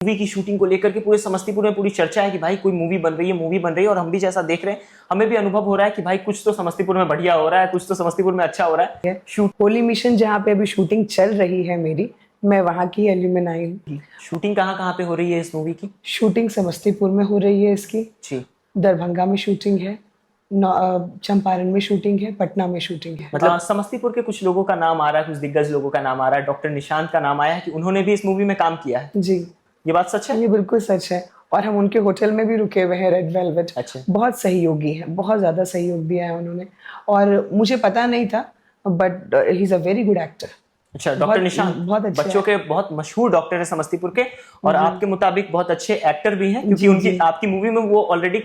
Movie की shooting को लेकर के पूरे समस्तीपुर में पूरी चर्चा है कि भाई कोई मूवी बन रही है और हम भी जैसा देख रहे हैं हमें भी अनुभव हो रहा है कि भाई कुछ तो समस्तीपुर में बढ़िया हो रहा है, कुछ तो समस्तीपुर में अच्छा हो रहा है। होली मिशन जहाँ पे अभी शूटिंग चल रही है मेरी, मैं वहाँ की एल्यूमिनाई हूँ। शूटिंग कहाँ कहाँ पे हो रही है इस मूवी की? शूटिंग समस्तीपुर में हो रही है इसकी, जी। दरभंगा में शूटिंग है, चंपारण में शूटिंग है, पटना में शूटिंग है। मतलब समस्तीपुर के कुछ लोगों का नाम आ रहा है, कुछ दिग्गज लोगों का नाम आ रहा है, डॉक्टर निशांत का नाम आया है कि उन्होंने भी इस मूवी में काम किया है। जी, ये बात सच है? ये बिल्कुल सच है। और हम उनके होटल में भी रुके हुए हैं, रेड वेलवेट। अच्छा। बहुत सहयोगी है, बहुत ज़्यादा सहयोग दिया है उन्होंने, और मुझे पता नहीं था, but he is a very good actor. अच्छा, डॉक्टर निशांत बहुत अच्छे बच्चों के बहुत मशहूर डॉक्टर है समस्तीपुर के, और आपके मुताबिक बहुत अच्छे एक्टर भी हैं, क्योंकि उनकी आपकी मूवी में वो ऑलरेडी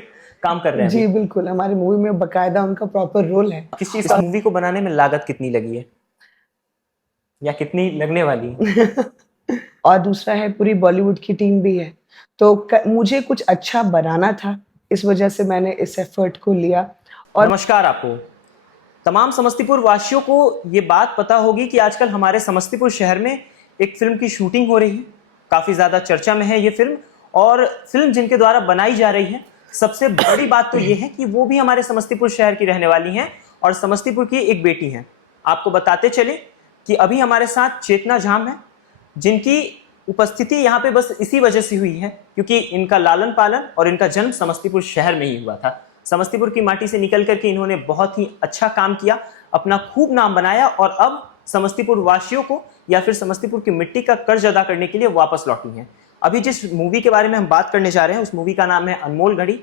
काम कर रहे हैं। जी बिल्कुल, हमारी मूवी में बकायदा उनका प्रॉपर रोल है। किस चीज का मूवी को बनाने में लागत कितनी लगी है या कितनी लगने वाली है? और दूसरा है, पूरी बॉलीवुड की टीम भी है, तो मुझे कुछ अच्छा बनाना था, इस वजह से मैंने इस एफर्ट को लिया। और नमस्कार आपको तमाम समस्तीपुर वासियों को ये बात पता होगी कि आजकल हमारे समस्तीपुर शहर में एक फिल्म की शूटिंग हो रही है। काफ़ी ज़्यादा चर्चा में है ये फिल्म, और फिल्म जिनके द्वारा बनाई जा रही है, सबसे बड़ी बात तो ये है कि वो भी हमारे समस्तीपुर शहर की रहने वाली हैं और समस्तीपुर की एक बेटी हैं। आपको बताते चले कि अभी हमारे साथ चेतना झाम है, जिनकी उपस्थिति यहाँ पे बस इसी वजह से हुई है क्योंकि इनका लालन पालन और इनका जन्म समस्तीपुर शहर में ही हुआ था। समस्तीपुर की माटी से निकल करके इन्होंने बहुत ही अच्छा काम किया, अपना खूब नाम बनाया, और अब समस्तीपुर वासियों को या फिर समस्तीपुर की मिट्टी का कर्ज अदा करने के लिए वापस लौटी हैं। अभी जिस मूवी के बारे में हम बात करने जा रहे हैं उस मूवी का नाम है अनमोल घड़ी।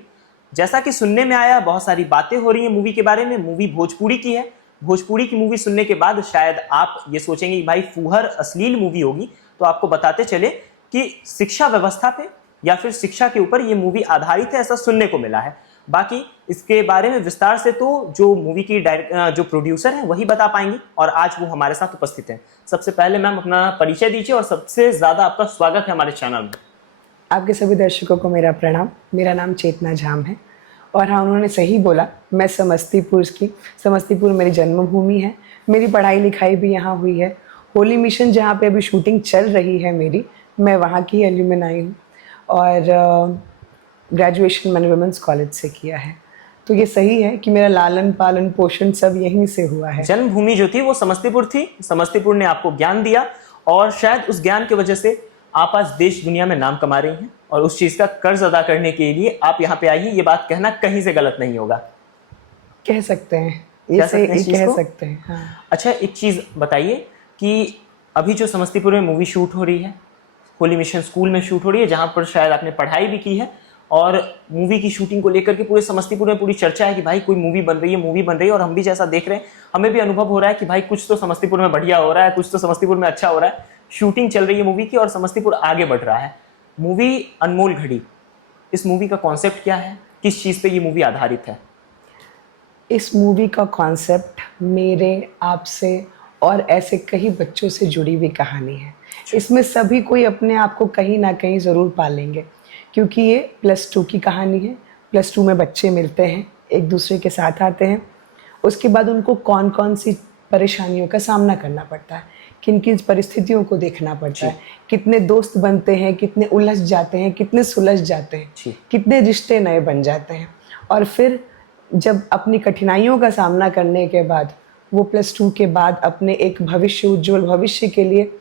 जैसा कि सुनने में आया, बहुत सारी बातें हो रही हैं मूवी के बारे में। मूवी भोजपुरी की है। भोजपुरी की मूवी सुनने के बाद शायद आप ये सोचेंगे कि भाई फूहर अश्लील मूवी होगी, तो आपको बताते चले कि शिक्षा व्यवस्था पे या फिर शिक्षा के ऊपर ये मूवी आधारित है, ऐसा सुनने को मिला है। बाकी इसके बारे में विस्तार से तो जो मूवी की जो प्रोड्यूसर है वही बता पाएंगी, और आज वो हमारे साथ उपस्थित हैं। सबसे पहले मैम अपना परिचय दीजिए, और सबसे ज्यादा आपका स्वागत है हमारे चैनल में। आपके सभी दर्शकों को मेरा प्रणाम। मेरा नाम चेतना झाम है, और हाँ, उन्होंने सही बोला, मैं समस्तीपुर मेरी जन्मभूमि है। मेरी पढ़ाई लिखाई भी यहाँ हुई है। होली मिशन जहाँ पे अभी शूटिंग चल रही है मेरी, मैं वहाँ की एल्यूमिनाई हूँ, और ग्रेजुएशन मैंने वुमेंस कॉलेज से किया है। तो ये सही है कि मेरा लालन पालन पोषण सब यहीं से हुआ है। जन्मभूमि जो थी वो समस्तीपुर थी, समस्तीपुर ने आपको ज्ञान दिया, और शायद उस ज्ञान की वजह से आप आज देश दुनिया में नाम कमा रही हैं, और उस चीज का कर्ज अदा करने के लिए आप यहाँ पे आई हैं। ये बात कहना कहीं से गलत नहीं होगा, कह सकते हैं, ये सही कह सकते हैं। हाँ। अच्छा, एक चीज बताइए कि अभी जो समस्तीपुर में मूवी शूट हो रही है, होली मिशन स्कूल में शूट हो रही है, जहां पर शायद आपने पढ़ाई भी की है, और मूवी की शूटिंग को लेकर के पूरे समस्तीपुर में पूरी चर्चा है कि भाई कोई मूवी बन रही है, और हम भी जैसा देख रहे हैं हमें भी अनुभव हो रहा है कि भाई कुछ तो समस्तीपुर में बढ़िया हो रहा है, कुछ तो समस्तीपुर में अच्छा हो रहा है। शूटिंग चल रही है मूवी की और समस्तीपुर आगे बढ़ रहा है। मूवी अनमोल घड़ी, इस मूवी का कॉन्सेप्ट क्या है, किस चीज पे ये मूवी आधारित है? इस मूवी का कॉन्सेप्ट मेरे, आपसे और ऐसे कई बच्चों से जुड़ी हुई कहानी है। इसमें सभी कोई अपने आप को कहीं ना कहीं ज़रूर पालेंगे, क्योंकि ये +2 की कहानी है। +2 में बच्चे मिलते हैं, एक दूसरे के साथ आते हैं, उसके बाद उनको कौन कौन सी परेशानियों का सामना करना पड़ता है, किन किन परिस्थितियों को देखना पड़ता है, कितने दोस्त बनते हैं, कितने उलझ जाते हैं, कितने सुलझ जाते हैं, कितने रिश्ते नए बन जाते हैं, और फिर जब अपनी कठिनाइयों का सामना करने के बाद वो +2 के बाद अपने एक भविष्य, उज्ज्वल भविष्य के लिए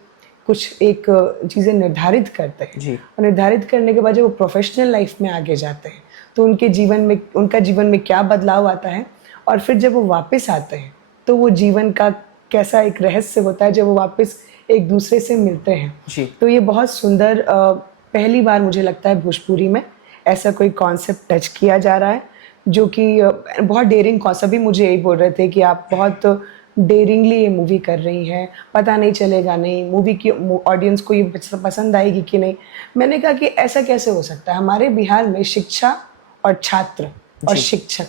कुछ एक चीज़ें निर्धारित करते हैं, और निर्धारित करने के बाद जब वो प्रोफेशनल लाइफ में आगे जाते हैं तो उनका जीवन में क्या बदलाव आता है, और फिर जब वो वापस आते हैं तो वो जीवन का कैसा एक रहस्य होता है जब वो वापस एक दूसरे से मिलते हैं। तो ये बहुत सुंदर, पहली बार मुझे लगता है भोजपुरी में ऐसा कोई कॉन्सेप्ट टच किया जा रहा है, जो कि बहुत डेयरिंग कॉन्सेप्ट। भी मुझे यही बोल रहे थे कि आप बहुत डेयरिंगली ये मूवी कर रही हैं, पता नहीं चलेगा नहीं मूवी की ऑडियंस को ये पसंद आएगी कि नहीं। मैंने कहा कि ऐसा कैसे हो सकता है, हमारे बिहार में शिक्षा और छात्र और शिक्षक,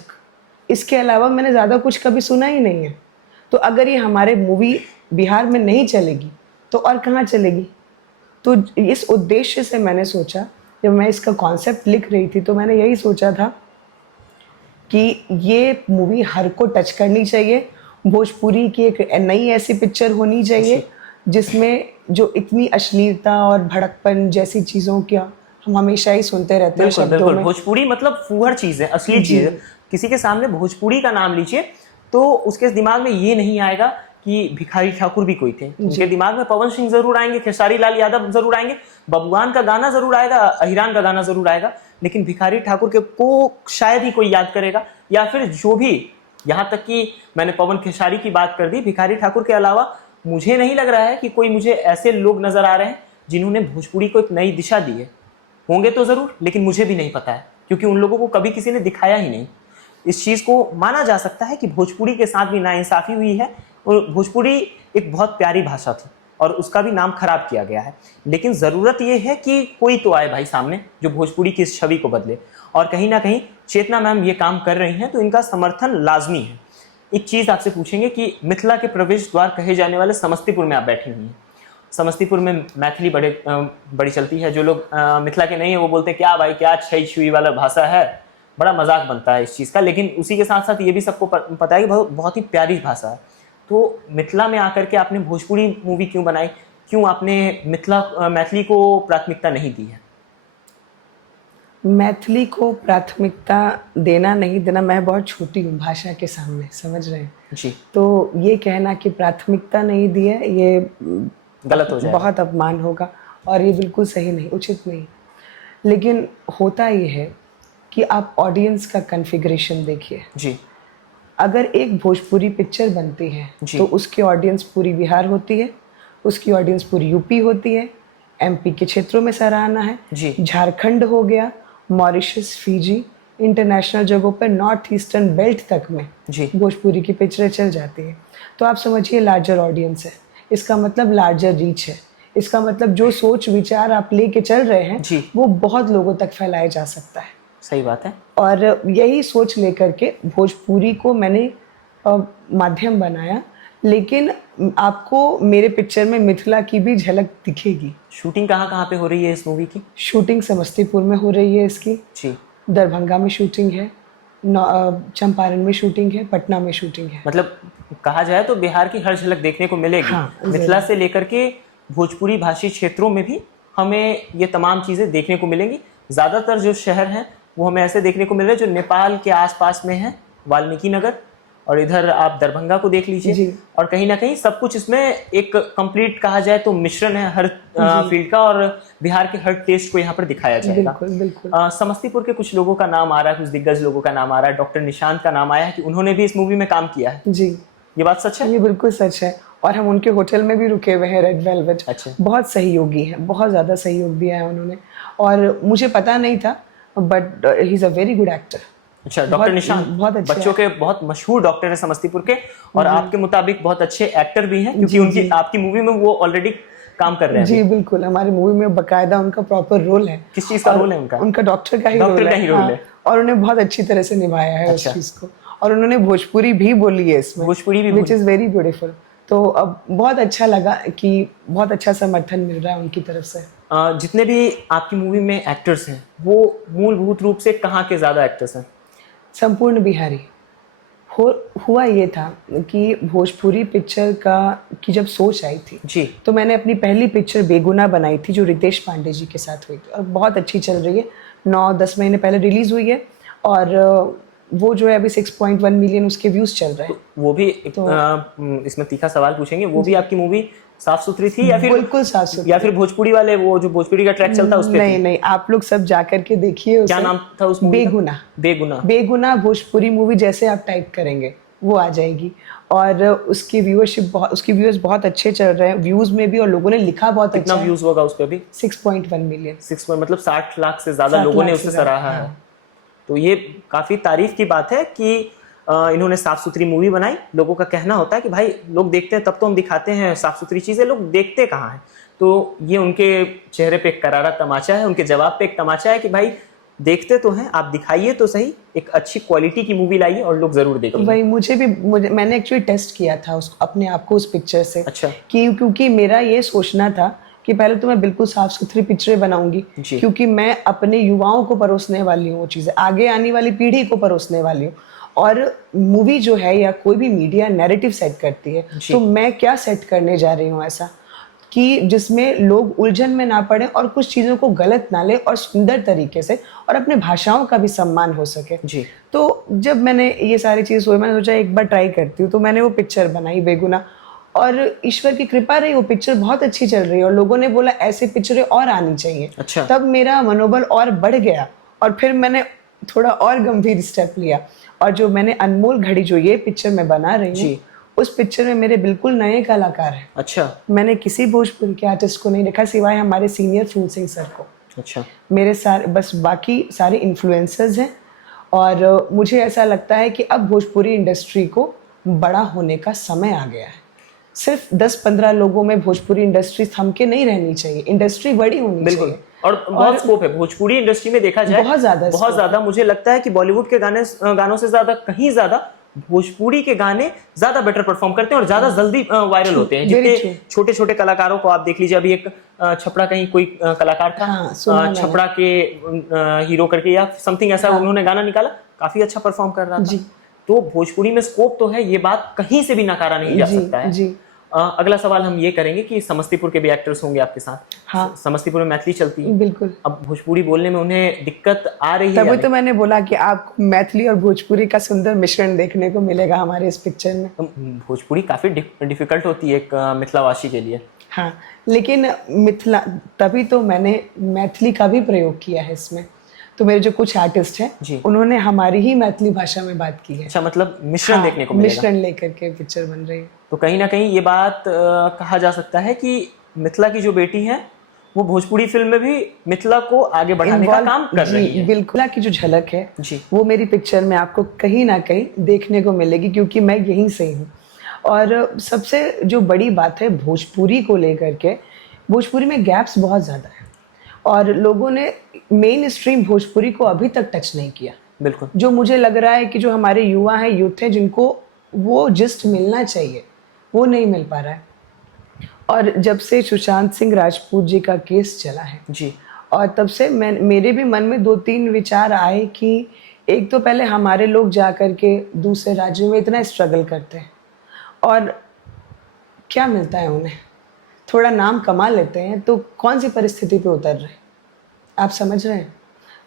इसके अलावा मैंने ज़्यादा कुछ कभी सुना ही नहीं है। तो अगर ये हमारे मूवी बिहार में नहीं चलेगी तो और कहाँ चलेगी? तो इस उद्देश्य से मैंने सोचा, जब मैं इसका कॉन्सेप्ट लिख रही थी तो मैंने यही सोचा था कि ये मूवी हर को टच करनी चाहिए। भोजपुरी की एक नई ऐसी पिक्चर होनी चाहिए जिसमें जो इतनी अश्लीलता और भड़कपन जैसी चीज़ों का हम हमेशा ही सुनते रहते हैं बिल्कुल शब्दों बिल्कुल, में। भोजपुरी मतलब फूहड़ चीज है, असली चीज है। किसी के सामने भोजपुरी का नाम लीजिए तो उसके दिमाग में ये नहीं आएगा कि भिखारी ठाकुर भी कोई थे। उनके दिमाग में पवन सिंह जरूर आएंगे, खेसारी लाल यादव जरूर आएंगे, बबुआन का गाना जरूर आएगा, अहिरान का गाना जरूर आएगा, लेकिन भिखारी ठाकुर के को शायद ही कोई याद करेगा। या फिर जो भी, यहाँ तक कि मैंने पवन खेसारी की बात कर दी, भिखारी ठाकुर के अलावा मुझे नहीं लग रहा है कि कोई मुझे ऐसे लोग नजर आ रहे हैं जिन्होंने भोजपुरी को एक नई दिशा दी है। होंगे तो जरूर, लेकिन मुझे भी नहीं पता है, क्योंकि उन लोगों को कभी किसी ने दिखाया ही नहीं। इस चीज को माना जा सकता है कि भोजपुरी के साथ भी नाइंसाफी हुई है, और भोजपुरी एक बहुत प्यारी भाषा थी और उसका भी नाम खराब किया गया है। लेकिन जरूरत यह है कि कोई तो आए भाई सामने जो भोजपुरी की इस छवि को बदले, और कहीं ना कहीं चेतना मैम ये काम कर रही हैं, तो इनका समर्थन लाजमी है। एक चीज आपसे पूछेंगे कि मिथिला के प्रवेश द्वार कहे जाने वाले समस्तीपुर में आप बैठी हुई हैं। समस्तीपुर में मैथिली बड़ी चलती है। जो लोग मिथिला के नहीं है वो बोलते हैं क्या भाई, क्या छई छुई वाला भाषा है, बड़ा मजाक बनता है इस चीज़ का। लेकिन उसी के साथ साथ ये भी सबको पता है कि बहुत ही प्यारी भाषा है। तो मिथिला में आकर के आपने भोजपुरी मूवी क्यों बनाई, क्यों आपने मैथिली को प्राथमिकता नहीं दी है? मैथिली को प्राथमिकता देना नहीं देना, मैं बहुत छोटी हूँ भाषा के सामने, समझ रहे हैं जी। तो ये कहना कि प्राथमिकता नहीं दी है, ये गलत हो जाएगा, बहुत अपमान होगा और ये बिल्कुल सही नहीं, उचित नहीं। लेकिन होता ये है कि आप ऑडियंस का कॉन्फ़िगरेशन देखिए जी। अगर एक भोजपुरी पिक्चर बनती है तो उसकी ऑडियंस पूरी बिहार होती है, उसकी ऑडियंस पूरी यूपी होती है, एमपी के क्षेत्रों में सराहना है, झारखंड हो गया, मॉरिशस, फिजी, इंटरनेशनल जगहों पर नॉर्थ ईस्टर्न बेल्ट तक में भोजपुरी की पिक्चरें चल जाती है। तो आप समझिए लार्जर ऑडियंस है, इसका मतलब लार्जर रीच है, इसका मतलब जो सोच विचार आप लेके चल रहे हैं वो बहुत लोगों तक फैलाया जा सकता है। सही बात है। और यही सोच लेकर के भोजपुरी को मैंने माध्यम बनाया, लेकिन आपको मेरे पिक्चर में मिथिला की भी झलक दिखेगी। शूटिंग कहाँ कहाँ पे हो रही है इस मूवी की? शूटिंग समस्तीपुर में हो रही है इसकी जी, दरभंगा में शूटिंग है, चंपारण में शूटिंग है, पटना में शूटिंग है। मतलब कहा जाए तो बिहार की हर झलक देखने को मिलेगी। हाँ, मिथिला से लेकर के भोजपुरी भाषी क्षेत्रों में भी हमें ये तमाम चीज़ें देखने को मिलेंगी। ज़्यादातर जो शहर हैं वो हमें ऐसे देखने को मिल रहे हैं जो नेपाल के आसपास में है, वाल्मीकि नगर, और इधर आप दरभंगा को देख लीजिए। और कहीं ना कहीं सब कुछ इसमें एक कंप्लीट कहा जाए तो मिश्रण है हर फील्ड का, और बिहार के हर टेस्ट को यहाँ पर दिखाया जाएगा। बिल्कुल, बिल्कुल। समस्तीपुर के कुछ लोगों का नाम आ रहा है, कुछ दिग्गज लोगों का नाम आ रहा है, डॉक्टर निशांत का नाम आया है कि उन्होंने भी इस मूवी में काम किया है। जी, ये बात सच है? ये बिल्कुल सच है, और हम उनके होटल में भी रुके हुए हैं, रेड वेलवेट। अच्छा। बहुत सहयोगी हैं, बहुत ज़्यादा सहयोग दिया है उन्होंने, और मुझे पता नहीं था, but he is a very good actor. अच्छा, डॉक्टर निशांत बहुत अच्छे बच्चों के बहुत मशहूर डॉक्टर है समस्तीपुर के, और आपके मुताबिक बहुत अच्छे एक्टर भी हैं, क्योंकि उनकी आपकी मूवी में वो ऑलरेडी काम कर रहे हैं। जी बिल्कुल, हमारी मूवी में बकायदा उनका प्रॉपर रोल है। किस चीज़ का रोल है उनका? उनका डॉक्टर का ही रोल है, और उन्हें बहुत अच्छी तरह से निभाया है उस चीज़ को, और उन्होंने भोजपुरी भी बोली है इसमें, भोजपुरी भी, विच इज़ वेरी ब्यूटीफुल। तो अब बहुत अच्छा लगा कि बहुत अच्छा समर्थन मिल रहा है उनकी तरफ से। जितने भी आपकी मूवी में एक्टर्स हैं वो मूलभूत रूप से कहाँ के ज़्यादा एक्टर्स हैं? संपूर्ण बिहारी। हुआ ये था कि भोजपुरी पिक्चर की जब सोच आई थी जी, तो मैंने अपनी पहली पिक्चर बेगुना बनाई थी, जो रितेश पांडे जी के साथ हुई थी, और बहुत अच्छी चल रही है। 9-10 महीने पहले रिलीज हुई है, और वो जो है अभी 6.1 मिलियन उसके व्यूज चल रहे हैं। वो भी इसमें तीखा सवाल पूछेंगे, वो भी आपकी मूवी साफ सुथरी थी या फिर बिल्कुल साफ सुथरी, या फिर भोजपुरी वाले वो जो भोजपुरी का ट्रैक चलता है उस पे? नहीं, आप लोग सब जाकर के देखिए। क्या नाम था उस मूवी? बेगुना भोजपुरी मूवी जैसे आप टाइप करेंगे वो आ जाएगी, और उसकी व्यूअर्स बहुत अच्छे चल रहे हैं, व्यूज में भी, और लोगों ने लिखा बहुत अच्छा। कितना व्यूज होगा उस पे भी? 6.1 मिलियन। 6 मतलब 60 लाख से ज्यादा लोगों ने उसे सराहा है। तो ये काफी तारीफ की बात है कि इन्होंने साफ सुथरी मूवी बनाई। लोगों का कहना होता है कि भाई लोग देखते हैं तब तो हम दिखाते हैं साफ सुथरी चीजें, लोग देखते कहाँ हैं? तो ये उनके चेहरे पे एक करारा तमाचा है, उनके जवाब पे एक तमाचा है कि भाई देखते तो हैं, आप दिखाइए तो सही, एक अच्छी क्वालिटी की मूवी लाइए और लोग जरूर देखेंगे। भाई मैंने एक्चुअली टेस्ट किया था अपने आप को उस पिक्चर से। अच्छा। क्योंकि मेरा ये सोचना था कि पहले तो मैं बिल्कुल साफ सुथरी पिक्चरें बनाऊंगी, क्योंकि मैं अपने युवाओं को परोसने वाली हूँ, वो चीज़ें आगे आने वाली पीढ़ी को परोसने वाली हूँ। और मूवी जो है या कोई भी मीडिया नैरेटिव सेट करती है, तो मैं क्या सेट करने जा रही हूँ ऐसा कि जिसमें लोग उलझन में ना पड़े और कुछ चीज़ों को गलत ना ले और सुंदर तरीके से और अपने भाषाओं का भी सम्मान हो सके। जी। तो जब मैंने ये सारी चीज़ हुई, मैंने सोचा एक बार ट्राई करती हूँ, तो मैंने वो पिक्चर बनाई बेगुनाह, और ईश्वर की कृपा रही, वो पिक्चर बहुत अच्छी चल रही है और लोगों ने बोला ऐसी पिक्चरें और आनी चाहिए। अच्छा। तब मेरा मनोबल और बढ़ गया और फिर मैंने थोड़ा और गंभीर स्टेप लिया, और जो मैंने अनमोल घड़ी जो ये पिक्चर मैं बना रही हूँ, जी। उस पिक्चर में मेरे बिल्कुल नए कलाकार हैं। अच्छा। मैंने किसी भोजपुरी के आर्टिस्ट को नहीं रखा सिवाय हमारे सीनियर फूल सिंह सर को। अच्छा। मेरे सारे बस बाकी सारे इन्फ्लुएंसर्स हैं, और मुझे ऐसा लगता है कि अब भोजपुरी इंडस्ट्री को बड़ा होने का समय आ गया है। सिर्फ 10-15 लोगों में भोजपुरी इंडस्ट्री थम के नहीं रहनी चाहिए, इंडस्ट्री बड़ी होनी बिल्कुल। चाहिए। और बहुत स्कोप है भोजपुरी इंडस्ट्री में, देखा जाए बहुत ज्यादा मुझे लगता है कि बॉलीवुड के गानों से ज्यादा, कहीं ज्यादा भोजपुरी के गाने ज्यादा बेटर परफॉर्म करते हैं और ज्यादा जल्दी वायरल होते हैं। जितने छोटे छोटे कलाकारों को आप देख लीजिए, अभी एक छपड़ा कहीं कोई कलाकार था, हाँ, छपड़ा के हीरो करके या समथिंग ऐसा, हाँ, उन्होंने गाना निकाला, काफी अच्छा परफॉर्म कर रहा था। तो भोजपुरी में स्कोप तो है, ये बात कहीं से भी नकारा नहीं जा सकता है। अगला सवाल हम ये करेंगे कि समस्तीपुर के भी एक्टर्स होंगे आपके साथ। हाँ। समस्तीपुर में मैथिली चलती है। बिल्कुल। अब भोजपुरी बोलने में उन्हें दिक्कत आ रही है? तभी तो मैंने बोला कि आपको मैथिली और भोजपुरी का सुंदर मिश्रण देखने को मिलेगा हमारे इस पिक्चर में। तो भोजपुरी काफी डिफिकल्ट होती है एक मिथिलावासी के लिए। हाँ, लेकिन मिथिला, तभी तो मैंने मैथिली का भी प्रयोग किया है इसमें। तो मेरे जो कुछ आर्टिस्ट हैं उन्होंने हमारी ही मैथिली भाषा में बात की है। अच्छा, मतलब मिश्रण देखने को मिलेगा। मिश्रण लेकर के पिक्चर बन रही है। तो कहीं ना कहीं ये बात कहा जा सकता है कि मिथिला की जो बेटी है वो भोजपुरी फिल्म में भी मिथिला को आगे बढ़ाने का काम कर रही है। बिल्कुल। की जो झलक है जी, वो मेरी पिक्चर में आपको कहीं ना कहीं देखने को मिलेगी, क्योंकि मैं यहीं से हूँ। और सबसे जो बड़ी बात है भोजपुरी को लेकर के, भोजपुरी में गैप्स बहुत ज़्यादा है और लोगों ने मेन स्ट्रीम भोजपुरी को अभी तक टच नहीं किया। बिल्कुल। जो मुझे लग रहा है कि जो हमारे युवा हैं, यूथ हैं, जिनको वो जिस्ट मिलना चाहिए वो नहीं मिल पा रहा है। और जब से सुशांत सिंह राजपूत जी का केस चला है जी, और तब से मेरे भी मन में 2-3 विचार आए कि एक तो पहले हमारे लोग जा कर के दूसरे राज्यों में इतना स्ट्रगल करते हैं और क्या मिलता है उन्हें, थोड़ा नाम कमा लेते हैं तो कौन सी परिस्थिति पे उतर रहे हैं, आप समझ रहे हैं।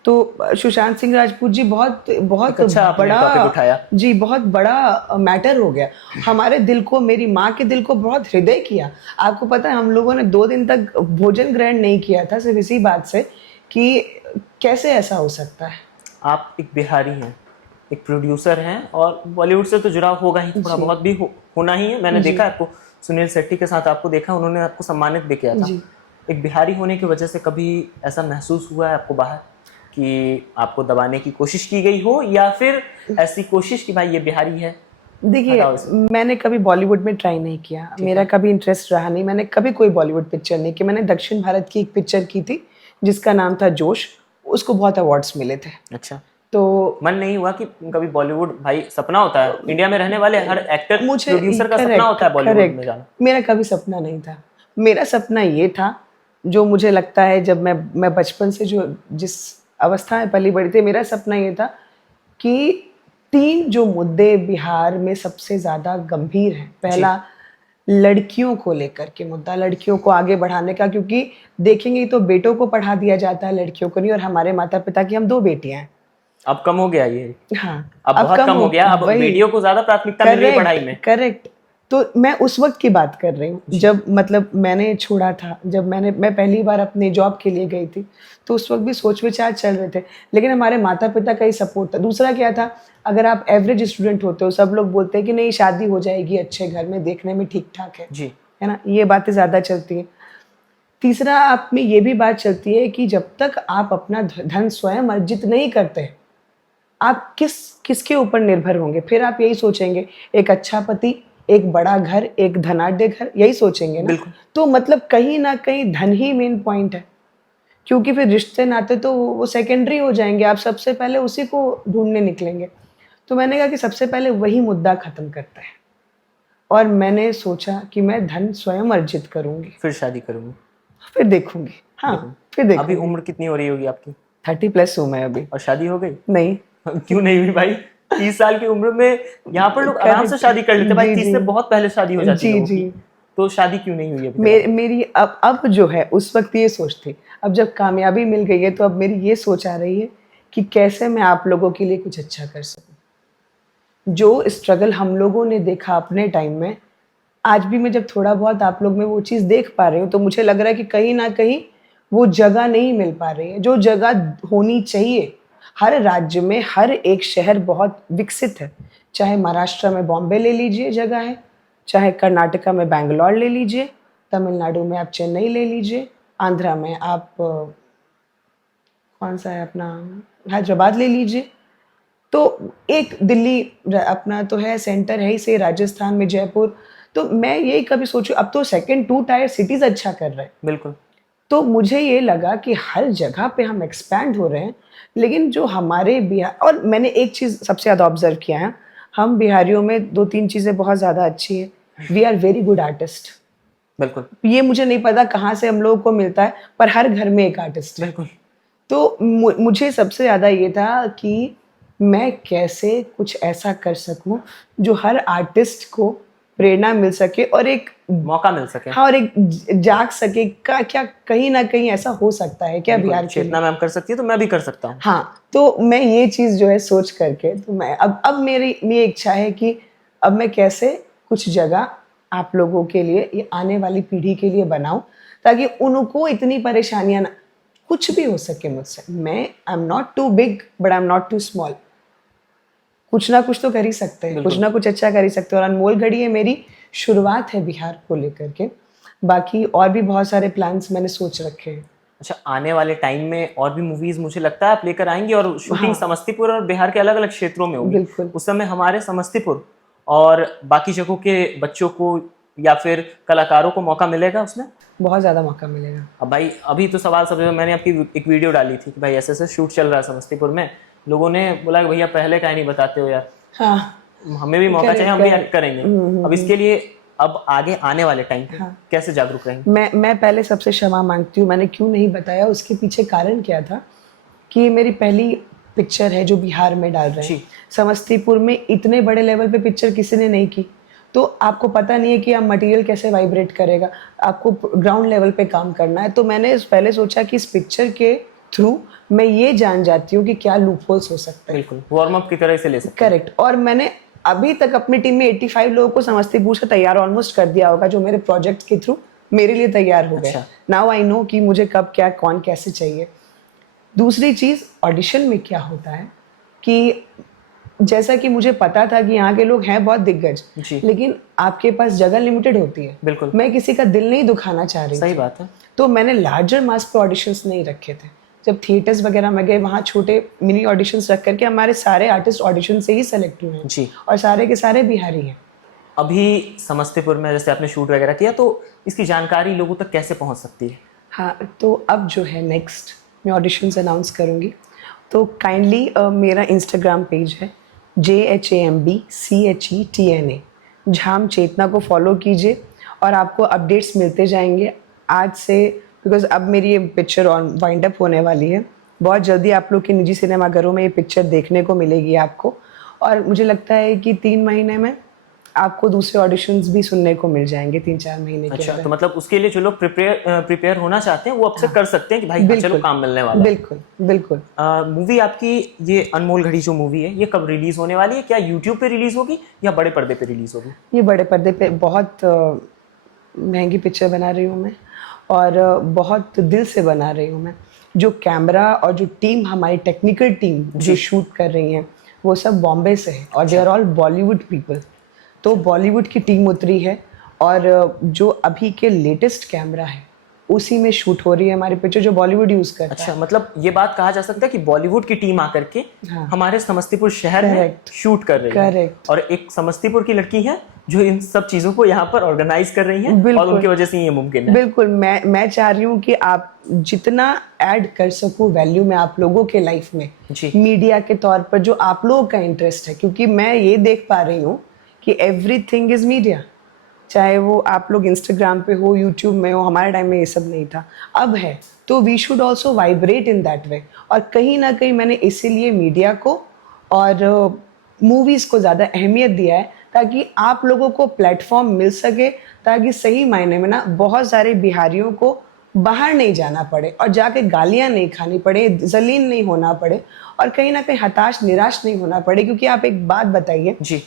तो सुशांत सिंह राजपूत जी बहुत अच्छा बड़ा उठाया। जी, बहुत बड़ा मैटर हो गया हमारे दिल को, मेरी माँ के दिल को बहुत हृदय किया। आपको पता है हम लोगों ने 2 दिन तक भोजन ग्रहण नहीं किया था, सिर्फ इसी बात से कि कैसे ऐसा हो सकता है। आप एक बिहारी हैं, एक प्रोड्यूसर हैं और बॉलीवुड से तो जुड़ाव होगा ही, थोड़ा बहुत भी होना ही है। मैंने देखा आपको, सुनील शेट्टी के साथ आपको देखा, उन्होंने आपको सम्मानित भी किया था। एक बिहारी होने की वजह से कभी ऐसा महसूस हुआ है आपको बाहर कि आपको दबाने की कोशिश की गई हो, या फिर ऐसी कोशिश कि भाई ये बिहारी है? देखिए, मैंने कभी बॉलीवुड में ट्राई नहीं किया, मेरा कभी इंटरेस्ट रहा नहीं, मैंने कभी कोई बॉलीवुड पिक्चर नहीं की। मैंने दक्षिण भारत की एक पिक्चर की थी जिसका नाम था जोश, उसको बहुत अवार्ड्स मिले थे। अच्छा, तो मन नहीं हुआ कि कभी बॉलीवुड, भाई सपना होता है इंडिया में रहने वाले हर एक्टर प्रोड्यूसर का सपना होता है बॉलीवुड में जाना। मेरा कभी सपना नहीं था। मेरा सपना ये था, जो मुझे लगता है जब मैं बचपन से जो जिस अवस्था में पली बड़ी थी, मेरा सपना ये था कि 3 जो मुद्दे बिहार में सबसे ज़्यादा गंभीर हैं। पहला, लड़कियों को लेकर के मुद्दा, लड़कियों को आगे बढ़ाने का, क्योंकि देखेंगे तो बेटों को पढ़ा दिया जाता है, लड़कियों को नहीं। और हमारे माता पिता की हम 2 बेटियां हैं। अब कम हो गया ये। हाँ, अब बहुत कम हो गया। अब बेटियों को ज्यादा प्राथमिकता मिल रही है पढ़ाई में। करेक्ट। तो मैं उस वक्त की बात कर रही हूँ जब मतलब मैंने छोड़ा था, जब मैं पहली बार अपने जॉब के लिए गई थी, तो उस वक्त भी सोच विचार चल रहे थे, लेकिन हमारे माता पिता का ही सपोर्ट था। दूसरा क्या था, अगर आप एवरेज स्टूडेंट होते हो, सब लोग बोलते हैं कि नहीं शादी हो जाएगी अच्छे घर में, देखने में ठीक ठाक है जी, है ना, ये बातें ज़्यादा चलती हैं। तीसरा, आप में ये भी बात चलती है कि जब तक आप अपना धन स्वयं अर्जित नहीं करते, आप किसके ऊपर निर्भर होंगे। फिर आप यही सोचेंगे, एक अच्छा पति, एक बड़ा घर, एक धनाढ्य घर, यही सोचेंगे ना। तो मतलब कहीं ना कहीं धन ही मेन पॉइंट है, क्योंकि फिर रिश्ते नाते तो वो सेकेंडरी हो जाएंगे, आप सबसे पहले उसी को ढूंढने निकलेंगे। तो मैंने कहा कि सबसे पहले वही मुद्दा खत्म करते हैं, और मैंने सोचा कि मैं धन स्वयं अर्जित करूंगी, फिर शादी करूंगी, फिर देखूंगी। हाँ, फिर देखूंगी। अभी उम्र कितनी हो रही होगी आपकी? 30+ हूँ मैं अभी। और शादी हो गई? नहीं। क्यों नहीं हुई भाई? 30 साल की उम्र में यहाँ पर लोग आराम से शादी कर लेते हैं भाई, 30 से बहुत पहले शादी हो जाती है। जी, तो शादी क्यों नहीं हुई अभी तक? मेरी अब जो है उस वक्त ये सोच थी, अब जब कामयाबी मिल गई है तो अब मेरी ये सोच आ रही है कि कैसे मैं आप लोगों के लिए कुछ अच्छा कर सकूं। जो स्ट्रगल हम लोगों ने देखा अपने टाइम में, आज भी मैं जब थोड़ा बहुत आप लोग में वो चीज़ देख पा रही हूँ तो मुझे लग रहा है कि कहीं ना कहीं वो जगह नहीं मिल पा रही है जो जगह होनी चाहिए। हर राज्य में हर एक शहर बहुत विकसित है, चाहे महाराष्ट्र में बॉम्बे ले लीजिए जगह है, चाहे कर्नाटका में बैंगलोर ले लीजिए, तमिलनाडु में आप चेन्नई ले लीजिए, आंध्रा में आप कौन सा है अपना हैदराबाद ले लीजिए। तो एक दिल्ली अपना तो है, सेंटर है ही से, राजस्थान में जयपुर। तो मैं यही कभी सोचूं, अब तो सेकंड 2 टायर सिटीज अच्छा कर रहे हैं। बिल्कुल। तो मुझे ये लगा कि हर जगह पे हम एक्सपैंड हो रहे हैं, लेकिन जो हमारे बिहार, और मैंने एक चीज़ सबसे ज़्यादा ऑब्जर्व किया है, हम बिहारियों में 2-3 चीज़ें बहुत ज़्यादा अच्छी है। We are very good artist. बिल्कुल। ये मुझे नहीं पता कहाँ से हम लोगों को मिलता है, पर हर घर में एक आर्टिस्ट है। बिल्कुल। तो मुझे सबसे ज़्यादा ये था कि मैं कैसे कुछ ऐसा कर सकूं जो हर आर्टिस्ट को प्रेरणा मिल सके और एक मौका मिल सके। हाँ, और एक जाग सके का क्या कहीं ना कहीं ऐसा हो सकता है क्या बिहार के लिए। चेतना मैम कर सकती है तो मैं भी कर सकता हूँ। हाँ, तो मैं ये चीज़ जो है सोच करके, तो मैं अब मेरी ये इच्छा है कि अब मैं कैसे कुछ जगह आप लोगों के लिए, ये आने वाली पीढ़ी के लिए बनाऊं, ताकि उनको इतनी परेशानियां ना, कुछ भी हो सके मुझसे। मैं I am not too big but I am not too small. कुछ ना कुछ तो कर ही सकते हैं, कुछ ना कुछ अच्छा कर ही सकते हैं। और अनमोल घड़ी है, मेरी शुरुआत है बिहार को लेकर के। बाकी और भी बहुत सारे प्लान्स मैंने सोच रखे हैं। अच्छा, आने वाले टाइम में और भी मूवीज मुझे लगता है आप लेकर आएंगे और शूटिंग समस्तीपुर और बिहार के अलग अलग क्षेत्रों में होगी। बिल्कुल। उस समय हमारे समस्तीपुर और बाकी जगहों के बच्चों को या फिर कलाकारों को मौका मिलेगा उसमें? बहुत ज़्यादा मौका मिलेगा। अब भाई अभी तो सवाल सब, मैंने आपकी एक वीडियो डाली थी कि भाई ऐसे ऐसे शूट चल रहा है समस्तीपुर में, लोगों ने बोला कि भैया पहले काहे नहीं बताते हो यार, हाँ, हमें भी मौका चाहिए, हम भी करेंगे। अब इसके लिए अब आगे आने वाले टाइम पे कैसे जागरूक रहेंगे? मैं पहले सबसे क्षमा मांगती हूँ, मैंने क्यों नहीं बताया, उसके पीछे कारण क्या था कि मेरी पहली पिक्चर है जो बिहार में डाल रहे हैं। समस्तीपुर में इतने बड़े लेवल पे पिक्चर किसी ने नहीं की, तो आपको पता नहीं है कि आप मटेरियल कैसे वाइब्रेट करेगा, आपको ग्राउंड लेवल पे काम करना है। तो मैंने पहले सोचा कि इस पिक्चर के थ्रू मैं ये जान जाती हूँ कि क्या लूपहोल्स हो सकते हैं। बिल्कुल, वार्म अप की तरह से ले सकते हैं। करेक्ट। और मैंने अभी तक अपनी टीम में 85 लोगों को समस्तीपुर से तैयार ऑलमोस्ट कर दिया होगा, जो मेरे प्रोजेक्ट के थ्रू मेरे लिए तैयार हो गए। नाउ आई नो कि मुझे कब क्या कौन कैसे चाहिए। दूसरी चीज़, ऑडिशन में क्या होता है कि जैसा कि मुझे पता था कि यहाँ के लोग हैं बहुत दिग्गज, लेकिन आपके पास जगह लिमिटेड होती है। बिल्कुल। मैं किसी का दिल नहीं दुखाना चाह रही। सही बात है। तो मैंने लार्जर मास पे ऑडिशंस नहीं रखे थे। जब थिएटर्स वगैरह में गए, वहाँ छोटे मिनी ऑडिशंस रख करके हमारे सारे आर्टिस्ट ऑडिशन से ही सेलेक्ट हुए हैं जी। और सारे के सारे बिहारी हैं। अभी समस्तीपुर में जैसे आपने शूट वगैरह किया, तो इसकी जानकारी लोगों तक कैसे पहुंच सकती है? हाँ, तो अब जो है नेक्स्ट मैं ऑडिशंस अनाउंस करूँगी, तो काइंडली मेरा इंस्टाग्राम पेज है JHAMBCHETNA, झाम चेतना को फॉलो कीजिए और आपको अपडेट्स मिलते जाएंगे आज से, बिकॉज अब मेरी ये पिक्चर ऑन वाइंड अप होने वाली है। बहुत जल्दी आप लोग के निजी सिनेमाघरों में ये पिक्चर देखने को मिलेगी आपको, और मुझे लगता है कि 3 महीने में आपको दूसरे ऑडिशंस भी सुनने को मिल जाएंगे, 3-4 महीने के अच्छा, अंदर। तो मतलब उसके लिए जो लोग प्रिपेयर होना चाहते हैं वो अब से कर सकते हैं कि भाई हाँ, चलो काम मिलने वाला है। बिल्कुल बिल्कुल। मूवी आपकी ये अनमोल घड़ी जो मूवी है, ये कब रिलीज होने वाली है? क्या यूट्यूब पे रिलीज होगी या बड़े पर्दे पे रिलीज होगी? ये बड़े पर्दे पे बहुत महंगी पिक्चर बना रही हूँ मैं, और बहुत दिल से बना रही हूँ मैं। जो कैमरा और जो टीम, हमारी टेक्निकल टीम जो शूट कर रही हैं, वो सब बॉम्बे से है और they are all Bollywood people. तो बॉलीवुड की टीम उतरी है, और जो अभी के लेटेस्ट कैमरा है उसी में शूट हो रही है हमारी पिक्चर, जो बॉलीवुड यूज करता है। अच्छा, मतलब ये बात कहा जा सकता है कि बॉलीवुड की टीम आकर के हमारे समस्तीपुर शहर में शूट कर रही है, और एक समस्तीपुर की लड़की है जो इन सब चीजों को यहाँ पर ऑर्गेनाइज कर रही हैं, और उनकी वजह से ये मुमकिन है। बिल्कुल। मैं चाह रही हूँ कि आप जितना ऐड कर सकूँ वैल्यू में आप लोगों के लाइफ में, मीडिया के तौर पर जो आप लोगों का इंटरेस्ट है, क्योंकि मैं ये देख पा रही हूँ कि एवरीथिंग इज मीडिया। चाहे वो आप लोग इंस्टाग्राम पे हो, यूट्यूब में हो, हमारे टाइम में ये सब नहीं था, अब है। तो we should also vibrate in that way. और कहीं ना कहीं मैंने इसीलिए मीडिया को और मूवीज़ को ज़्यादा अहमियत दिया है, ताकि आप लोगों को प्लेटफॉर्म मिल सके, ताकि सही मायने में ना बहुत सारे बिहारियों को बाहर नहीं जाना पड़े और जाके गालियां नहीं खानी पड़े, जलील नहीं होना पड़े और कहीं ना कहीं हताश निराश नहीं होना पड़े। क्योंकि आप एक बात बताइए, जी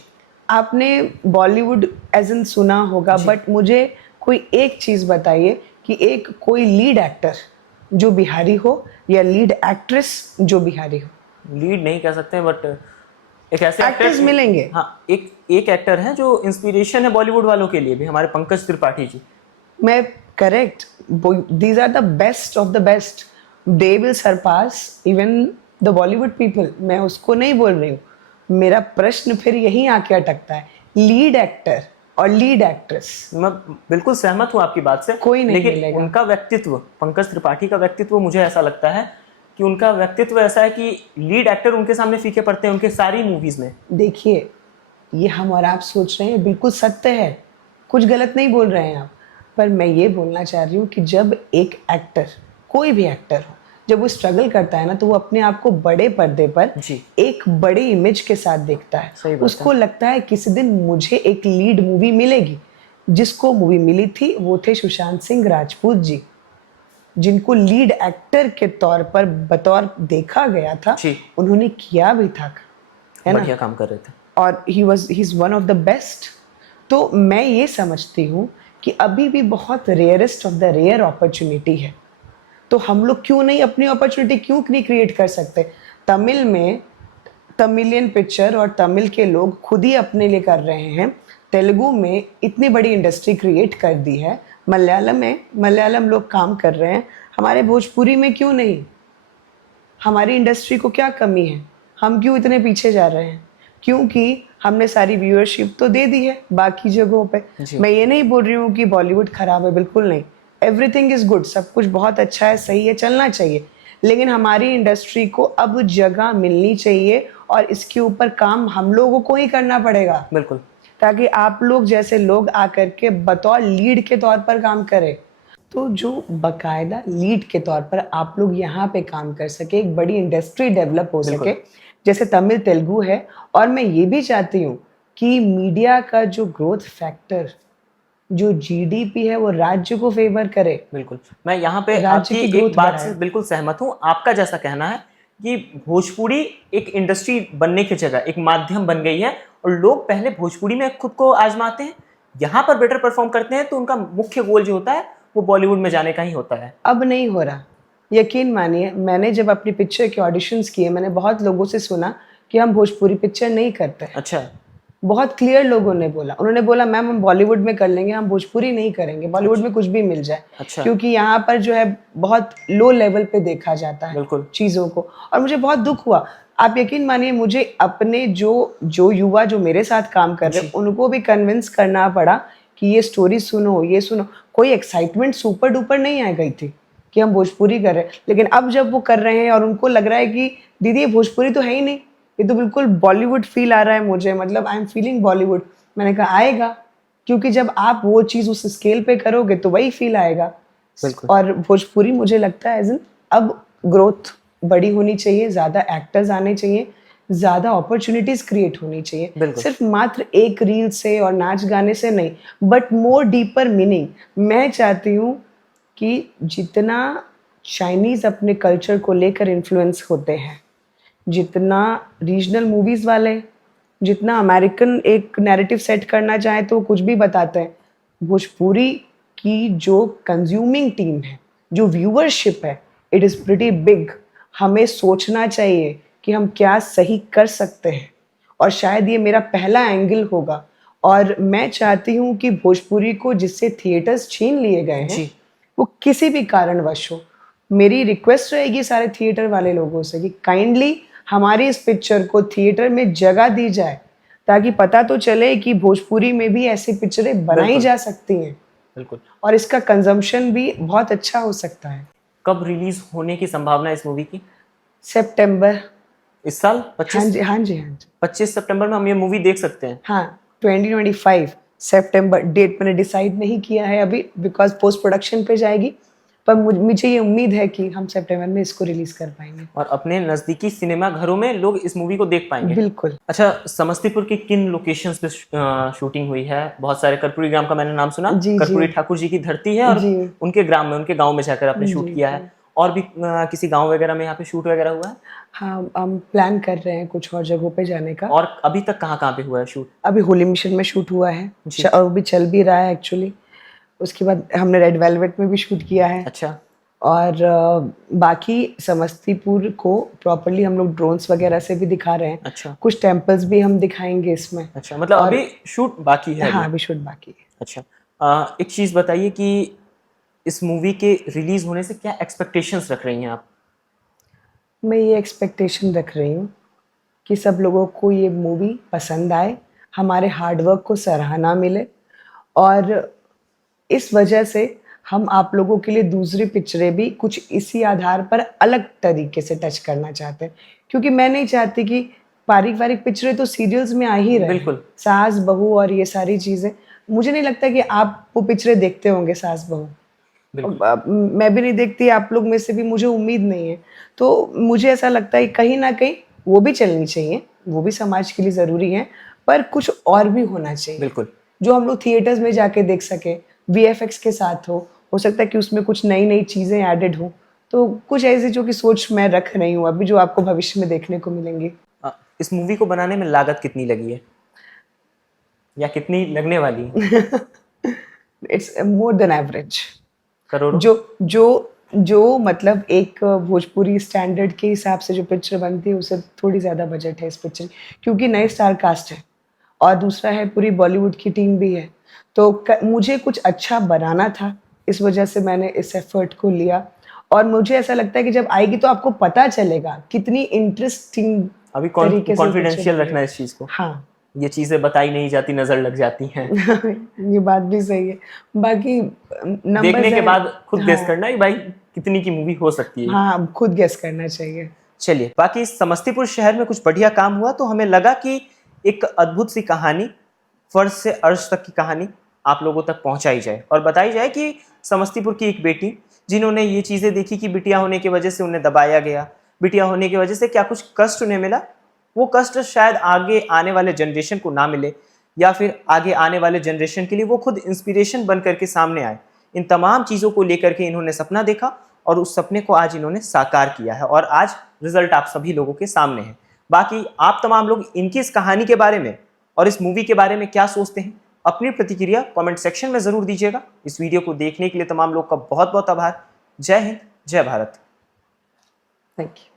आपने बॉलीवुड एज इन सुना होगा, बट मुझे कोई एक चीज बताइए कि एक कोई लीड एक्टर जो बिहारी हो या लीड एक्ट्रेस जो बिहारी हो। लीड नहीं कह सकते बट एक ऐसे एक्टर्स मिलेंगे। हाँ, एक एक्टर है जो इंस्पिरेशन है बॉलीवुड वालों के लिए भी, हमारे पंकज त्रिपाठी जी। मैं correct, these are the best of the best, they will surpass even the Bollywood people. मैं उसको नहीं बोल रही हूँ, मेरा प्रश्न फिर यहीं आके अटकता है, लीड एक्टर और लीड एक्ट्रेस। मैं बिल्कुल सहमत हूँ आपकी बात से, कोई नहीं लेकिन मिलेगा। उनका व्यक्तित्व, पंकज त्रिपाठी का व्यक्तित्व, मुझे ऐसा लगता है कि उनका व्यक्तित्व ऐसा है कि लीड एक्टर उनके सामने फीके पड़ते हैं उनके सारी मूवीज में। देखिए, ये हम और आप सोच रहे हैं बिल्कुल सत्य है, कुछ गलत नहीं बोल रहे हैं आप, पर मैं ये बोलना चाह रही हूँ कि जब एक एक्टर, कोई भी एक्टर हो, जब वो स्ट्रगल करता है ना, तो वो अपने आप को बड़े पर्दे पर जी। एक बड़े इमेज के साथ देखता सही है। बात उसको लगता है किसी दिन मुझे एक लीड मूवी मिलेगी। जिसको मूवी मिली थी वो थे सुशांत सिंह राजपूत जी, जिनको लीड एक्टर के तौर पर बतौर देखा गया था। जी। उन्होंने किया भी था, है ना, बढ़िया काम कर रहे थे। और he is one of the best. तो मैं ये समझती हूँ कि अभी भी बहुत rarest of the rare opportunity है, तो हम लोग क्यों नहीं अपनी अपॉर्चुनिटी क्यों नहीं क्रिएट कर सकते। तमिल में तमिलियन पिक्चर और तमिल के लोग खुद ही अपने लिए कर रहे हैं, तेलुगु में इतनी बड़ी इंडस्ट्री क्रिएट कर दी है, मलयालम लोग काम कर रहे हैं, हमारे भोजपुरी में क्यों नहीं। हमारी इंडस्ट्री को क्या कमी है, हम क्यों इतने पीछे जा रहे हैं? क्योंकि हमने सारी व्यूअरशिप तो दे दी है बाकी जगहों पे। मैं ये नहीं बोल रही हूँ कि बॉलीवुड खराब है, बिल्कुल नहीं, एवरीथिंग इज गुड, सब कुछ बहुत अच्छा है, सही है, चलना चाहिए, लेकिन हमारी इंडस्ट्री को अब जगह मिलनी चाहिए और इसके ऊपर काम हम लोगों को ही करना पड़ेगा। बिल्कुल। ताकि आप लोग जैसे लोग आकर के बतौर लीड के तौर पर काम करें, तो जो बकायदा लीड के तौर पर आप लोग यहाँ पे काम कर सके, एक बड़ी इंडस्ट्री डेवलप हो सके, जैसे तमिल तेलुगु है। और मैं ये भी चाहती हूँ कि मीडिया का जो ग्रोथ फैक्टर, जो जीडीपी है, वो राज्य को फेवर करे। बिल्कुल, मैं यहाँ पे राज्य आपकी की ग्रोथ एक बात बढ़ाए। से बिल्कुल सहमत हूँ। आपका जैसा कहना है कि भोजपुरी एक इंडस्ट्री बनने की जगह एक माध्यम बन गई है और लोग पहले भोजपुरी में खुद को आजमाते हैं, यहाँ पर बेटर परफॉर्म करते हैं, तो उनका मुख्य गोल जो होता है वो बॉलीवुड में जाने का ही होता है। अब नहीं हो रहा, यकीन मानिए। मैंने जब अपनी पिक्चर के ऑडिशंस किए, मैंने बहुत लोगों से सुना कि हम भोजपुरी पिक्चर नहीं करते। अच्छा। बहुत क्लियर लोगों ने बोला, उन्होंने बोला मैम हम बॉलीवुड में कर लेंगे, हम भोजपुरी नहीं करेंगे, बॉलीवुड में कुछ भी मिल जाए। अच्छा। क्योंकि यहाँ पर जो है बहुत लो लेवल पे देखा जाता है बिल्कुल चीज़ों को, और मुझे बहुत दुख हुआ। आप यकीन मानिए, मुझे अपने जो युवा जो मेरे साथ काम कर रहे हैं उनको भी कन्विंस करना पड़ा कि ये स्टोरी सुनो, ये सुनो। कोई एक्साइटमेंट सुपर डुपर नहीं आ गई थी कि हम भोजपुरी कर रहे हैं, लेकिन अब जब वो कर रहे हैं और उनको लग रहा है कि दीदी ये भोजपुरी तो है ही नहीं, ये तो बिल्कुल बॉलीवुड फील आ रहा है मुझे, मतलब आई एम फीलिंग बॉलीवुड। मैंने कहा आएगा, क्योंकि जब आप वो चीज़ उस स्केल पे करोगे तो वही फील आएगा। और भोजपुरी मुझे लगता है अब ग्रोथ बड़ी होनी चाहिए, ज़्यादा एक्टर्स आने चाहिए, ज़्यादा अपॉर्चुनिटीज़ क्रिएट होनी चाहिए, सिर्फ मात्र एक रील से और नाच गाने से नहीं, बट मोर डीपर मीनिंग। मैं चाहती हूँ कि जितना चाइनीज़ अपने कल्चर को लेकर इन्फ्लुएंस होते हैं, जितना रीजनल मूवीज़ वाले, जितना अमेरिकन एक नैरेटिव सेट करना चाहे तो कुछ भी बताते हैं, भोजपुरी की जो कंज्यूमिंग टीम है, जो व्यूअरशिप है, इट इज़ प्रिटी बिग। हमें सोचना चाहिए कि हम क्या सही कर सकते हैं, और शायद ये मेरा पहला एंगल होगा। और मैं चाहती हूँ कि भोजपुरी को जिससे थिएटर्स छीन लिए गए हैं, वो किसी भी कारणवश हो, मेरी रिक्वेस्ट रहेगी सारे थिएटर वाले लोगों से कि काइंडली हमारी इस पिक्चर को थिएटर में जगह दी जाए, ताकि पता तो चले कि भोजपुरी में भी ऐसी पिक्चरें बनाई जा सकती हैं। बिल्कुल। और इसका कंजम्पशन भी बहुत अच्छा हो सकता है। कब रिलीज होने की संभावना है इस मूवी की? सितंबर इस साल 25? हाँ जी 25 सितंबर में हम ये मूवी देख सकते हैं। हाँ, 2025 सितंबर डेट मैंने डिसाइड नहीं किया है अभी, बिकॉज पोस्ट प्रोडक्शन पे जाएगी, पर मुझे ये उम्मीद है कि हम सितंबर में इसको रिलीज कर पाएंगे। और अपने नज़दीकी सिनेमा घरों में लोग इस मूवी को देख पाएंगे। बिल्कुल। अच्छा, समस्तीपुर की किन लोकेशंस पे शूटिंग हुई है? बहुत सारे, कर्पूरी ग्राम का मैंने नाम सुना, जी, कर्पूरी जी। ठाकुर जी की धरती है और जी। उनके ग्राम में, उनके गांव में जाकर आपने शूट जी, किया जी। है। और भी किसी गांव वगैरह में यहाँ पे शूट वगैरह हुआ है? हाँ, हम प्लान कर रहे हैं कुछ और जगहों पे जाने का। और अभी तक कहाँ कहाँ पे हुआ है शूट? अभी होली मिशन में शूट हुआ है, जी। और अभी चल भी रहा है एक्चुअली। उसके बाद हमने रेड वेलवेट में भी शूट किया है। अच्छा। और बाकी समस्तीपुर को प्रॉपर्ली हम लोग ड्रोन्स वगैरह से भी दिखा रहे हैं। अच्छा। कुछ टेम्पल्स भी हम दिखाएंगे इसमें। अच्छा, मतलब और अभी शूट बाकी है? हाँ, अभी शूट बाकी है। अच्छा, एक चीज़ बताइए कि इस मूवी के रिलीज होने से क्या एक्सपेक्टेशंस रख रही हैं आप? मैं ये एक्सपेक्टेशन रख रही हूँ कि सब लोगों को ये मूवी पसंद आए, हमारे हार्डवर्क को सराहना मिले, और इस वजह से हम आप लोगों के लिए दूसरी पिक्चरें भी कुछ इसी आधार पर अलग तरीके से टच करना चाहते हैं। क्योंकि मैं नहीं चाहती कि पारिवारिक पिक्चरें तो सीरियल्स में आ ही रहे हैं, बिल्कुल। सास बहू और ये सारी चीज़ें। मुझे नहीं लगता कि आप वो पिक्चरें देखते होंगे, सास बहू। मैं भी नहीं देखती, आप लोग में से भी मुझे उम्मीद नहीं है। तो मुझे ऐसा लगता है कहीं ना कहीं वो भी चलनी चाहिए, वो भी समाज के लिए ज़रूरी है, पर कुछ और भी होना चाहिए। बिल्कुल। जो हम लोग थिएटर्स में जाके देख सके, वीएफएक्स के साथ हो सकता है कि उसमें कुछ नई नई चीज़ें एडेड हो। तो कुछ ऐसी जो कि सोच मैं रख रही हूँ अभी, जो आपको भविष्य में देखने को मिलेंगी। इस मूवी को बनाने में लागत कितनी लगी है या कितनी लगने वाली है? It's more than average. करोड़ों? जो मतलब एक भोजपुरी स्टैंडर्ड के हिसाब से जो पिक्चर बनती है, उससे थोड़ी ज़्यादा बजट है इस पिक्चर, क्योंकि नए स्टार कास्ट है और दूसरा है पूरी बॉलीवुड की टीम भी है। तो मुझे कुछ अच्छा बनाना था, इस वजह से मैंने इस एफर्ट को लिया। और मुझे ऐसा लगता है कि जब आएगी तो आपको पता चलेगा कितनी इंटरेस्टिंग अभी तरीके से कॉन्फिडेंशियल रखना है इस चीज़ को। हाँ। ये चीज़ें बताई नहीं जाती, नज़र लग जाती हैं। ये बात भी सही है। बाकी नंबर्स देखने के बाद खुद गेस हाँ, करना कि भाई कितनी की मूवी हो सकती है। हाँ, खुद गेस करना चाहिए। चलिए, बाकी समस्तीपुर शहर में कुछ बढ़िया काम हुआ तो हमें लगा कि एक अद्भुत सी कहानी, फर्श से अर्श तक की कहानी आप लोगों तक पहुंचाई जाए और बताई जाए कि समस्तीपुर की एक बेटी जिन्होंने ये चीज़ें देखी कि बिटिया होने की वजह से उन्हें दबाया गया, बिटिया होने की वजह से क्या कुछ कष्ट उन्हें मिला, वो कष्ट शायद आगे आने वाले जनरेशन को ना मिले, या फिर आगे आने वाले जनरेशन के लिए वो खुद इंस्पिरेशन बन करके सामने आए। इन तमाम चीज़ों को लेकर के इन्होंने सपना देखा और उस सपने को आज इन्होंने साकार किया है और आज रिजल्ट आप सभी लोगों के सामने है। बाकी आप तमाम लोग इनकी इस कहानी के बारे में और इस मूवी के बारे में क्या सोचते हैं, अपनी प्रतिक्रिया कमेंट सेक्शन में ज़रूर दीजिएगा। इस वीडियो को देखने के लिए तमाम लोग का बहुत बहुत आभार। जय हिंद, जय भारत। Thank you.